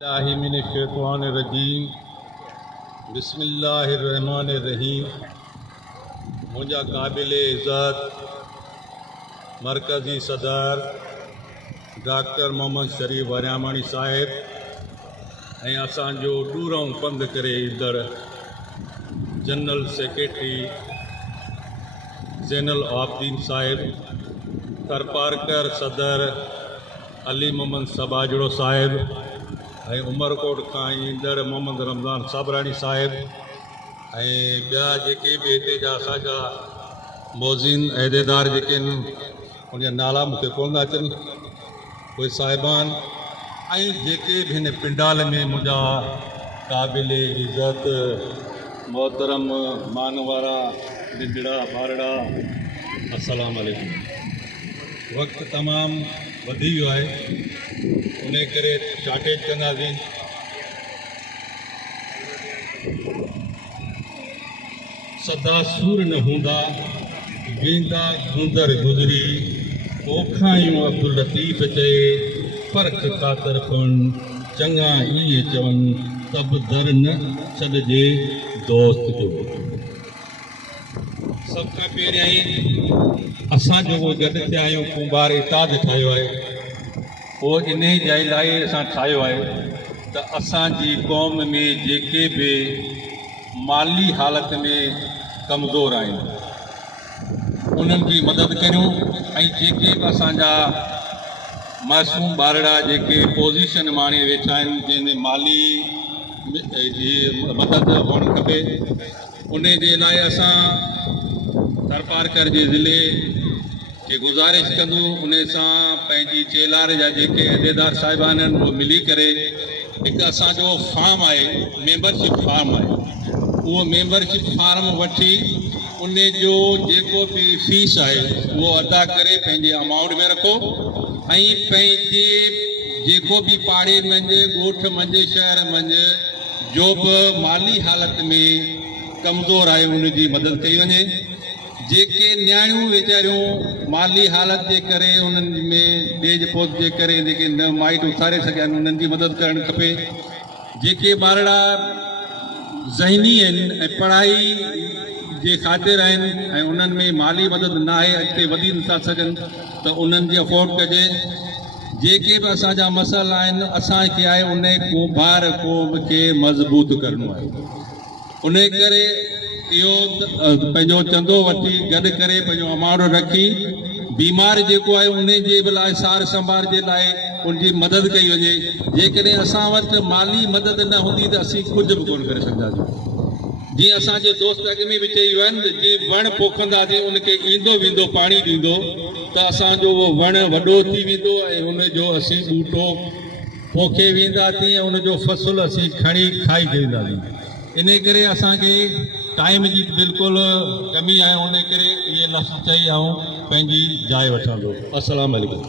मिनश्शैतानिर्रजीम बिस्मिल्लाहिर्रहमानिर्रहीम। मुझा काबिल इज़्ज़त मरकज़ी सदर डॉक्टर मोहम्मद शरीफ वरियामणी साहिब ऐं असांजो ॾूरों पंधु करे ईंदड़ जनरल सेक्रेटरी ज़ैनुल आबिदीन साहिब, थरपारकर सदर अली मोहम्मद सबाजड़ो साहिब ऐं उमरकोट खां ईंदड़ मोहम्मद रमज़ान साबरानी साहिब ऐं ॿिया जेके बि हिते जा असांजा मोज़िन अहदेदार जेके आहिनि उनजा नाला मूंखे कोन था अचनि, उहे साहिबान ऐं जेके बि हिन पिंडाल में मुंहिंजा क़ाबिल इज़्ज़त मोहतरम मान वारा निंढड़ा ॿारड़ा, अस्सलाम वालेकुम। वक़्तु तमामु वधी वियो आहे, उन करे शार्टेज कंदासीं। सदा सूर न हूंदा वेंदा गुंदर गुज़री, ओखायूं अब्दुल लतीफ़ चए फ़र्क़ ख़ातिर कोन, चङा इहे चवनि तब दर न छॾिजे दोस्त जो। सभ खां पहिरियां ई असां जेको गॾु थिया आहियूं कुंभार इताद ठाहियो आहे, उहो इन जाइ लाइ असां ठाहियो आहे त असांजी क़ौम में जेके बि माली हालत में कमज़ोर आहिनि उन्हनि जी मदद करियूं ऐं जेके बि असांजा मासूम ॿारड़ा जेके पोज़ीशन माणे वेठा आहिनि जंहिंमें माली जी मदद हुअणु खपे, उन जे लाइ असां थरपारकर जे ज़िले खे गुज़ारिश कंदो उन सां पंहिंजी चेलार जा जेके अहदेदार साहिबान आहिनि उहे मिली करे हिकु असांजो फार्म आहे, मेंबरशिप फार्म आहे, उहो मेंबरशिप फार्म वठी उन जो जेको बि फीस आहे उहो अदा करे पंहिंजे अमाउंट में रखो ऐं पंहिंजे जेको बि पाड़े मंझि ॻोठ मंझि शहर मंझि जो बि माली हालत में कमज़ोर आहे उनजी मदद कई वञे। जेके न्याणियूं वीचारियूं माली हालत जे करे उन्हनि में ॾेज पोत जे करे जेके न माइट उथारे सघिया आहिनि उन्हनि जी मदद करणु खपे। जेके ॿारड़ा ज़हनी आहिनि ऐं पढ़ाई जे ख़ातिर आहिनि ऐं उन्हनि में माली मदद न आहे, अॻिते वधी नथा सघनि, त उन्हनि जी अफोर्ड कजे। जेके बि असांजा मसइला आहिनि असांखे आहे उन कुंभार क़ौम खे मज़बूत करिणो आहे, उन करे इहो पंहिंजो चंदो वठी गॾु करे पंहिंजो अमाउंट रखी बीमार जेको आहे उन जे बि लाइ सार संभाल जे लाइ उनजी मदद कई वञे। जेकॾहिं असां वटि माली मदद न हूंदी त असीं कुझु बि कोन करे सघंदासीं। जीअं असांजे दोस्त अॻ में बि चई विया आहिनि त जीअं वण पोखंदासीं उनखे ईंदो वेंदो पाणी ॾींदो त असांजो उहो वण वॾो थी वेंदो ऐं उनजो असीं ॿूटो पोखे वेंदासीं ऐं उनजो फ़सुलु असीं खणी खाई वेंदासीं। इन करे असांखे टाइम जी बिल्कुलु कमी आहे, उन करे इहे लफ़्ज़ चई ऐं पंहिंजी जाइ वठंदो। अस्सलाम वालेकुम।